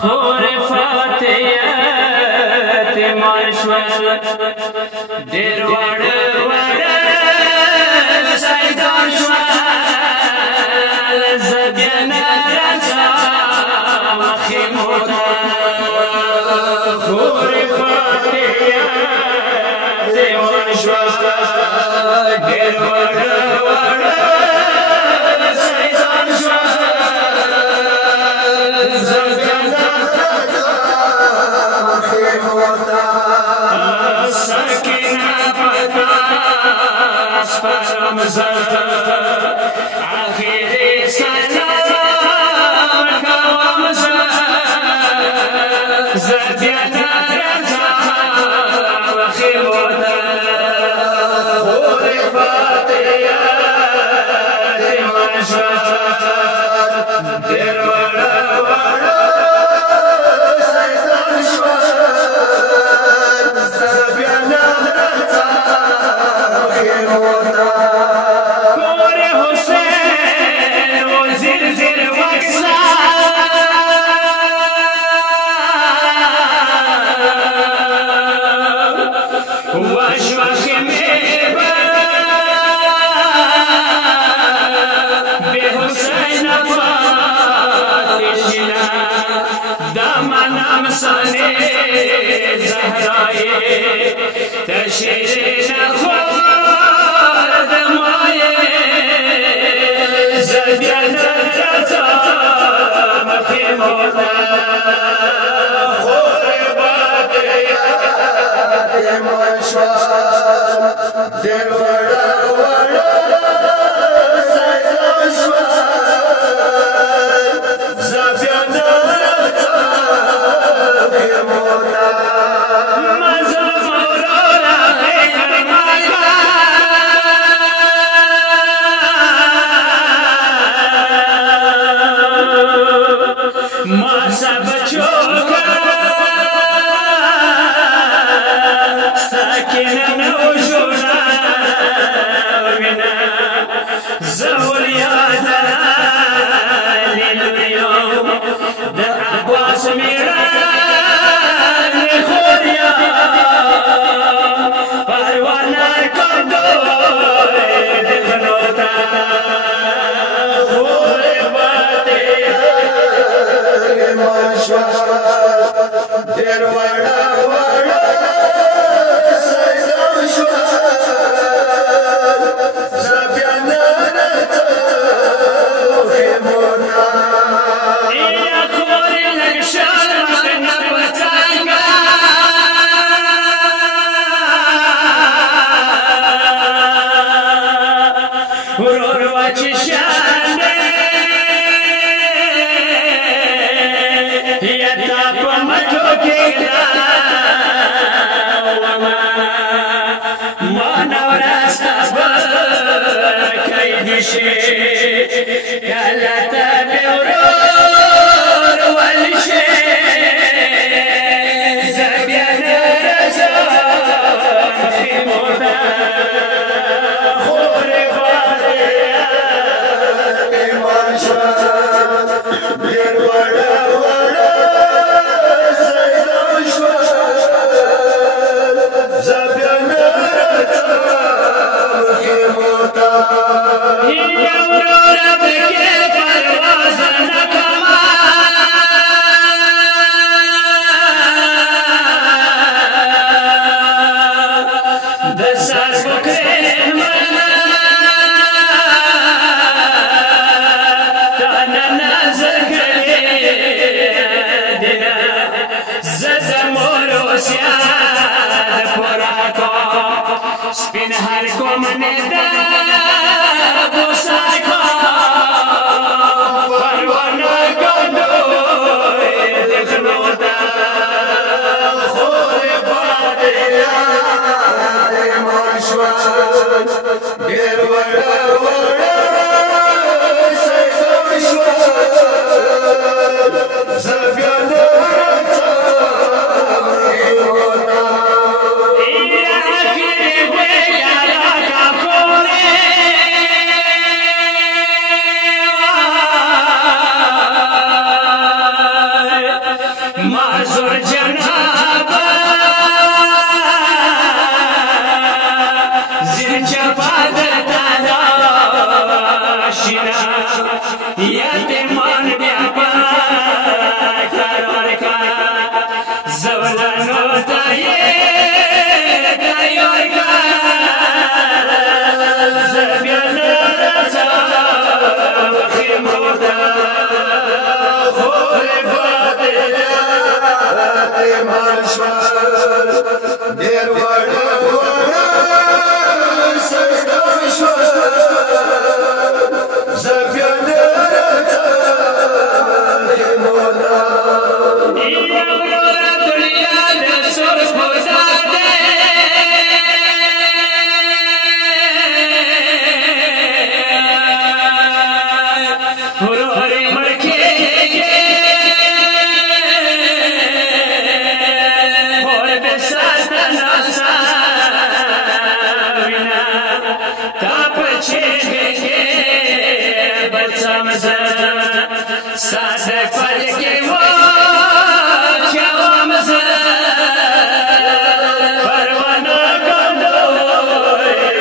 خور فاتحت مشور دیر وڑ وڑ سیدان شوال زبین رضا مخیموتا خور فاتحت مشور دیر وڑ وڑ آخری سلام کوم زبیت رضا وخیموتا خور فاتحت مشور دیر وڑ وڑ سیدان شوال زبیت رضا وخیموتا تشیرین خورد مایه زبین رضا مخیموتا خور فاتحت مشور دیر وڑ وڑ سیدان شوال زبین رضا مخیموتا دیر وڑ وڑ سیدان شوال زبین رضا وخیموتا یا خور لگشار مخنا پتانگا ورور وچی شانده یتا پمتو کیدا مانوراستا کیدشی کلتا بیورور والشی زبین رضا مخیموتا خور فاتحت مشور دیر وڑ وڑ سیدان شوال زبین رضا مخیموتا یا ورور بکی پروازن साथे पल के वो चावम से परवाना कंदो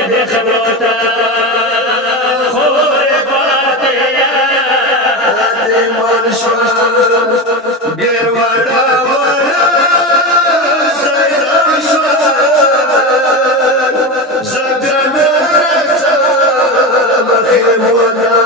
देखलोता खोरे बाते आते मनशा बेरवाड़ा वाला सैदाशा जगना रसा मखमोता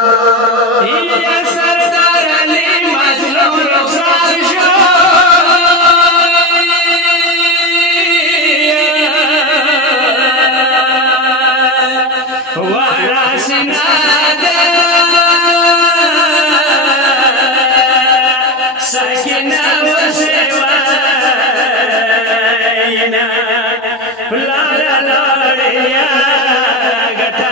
la la la la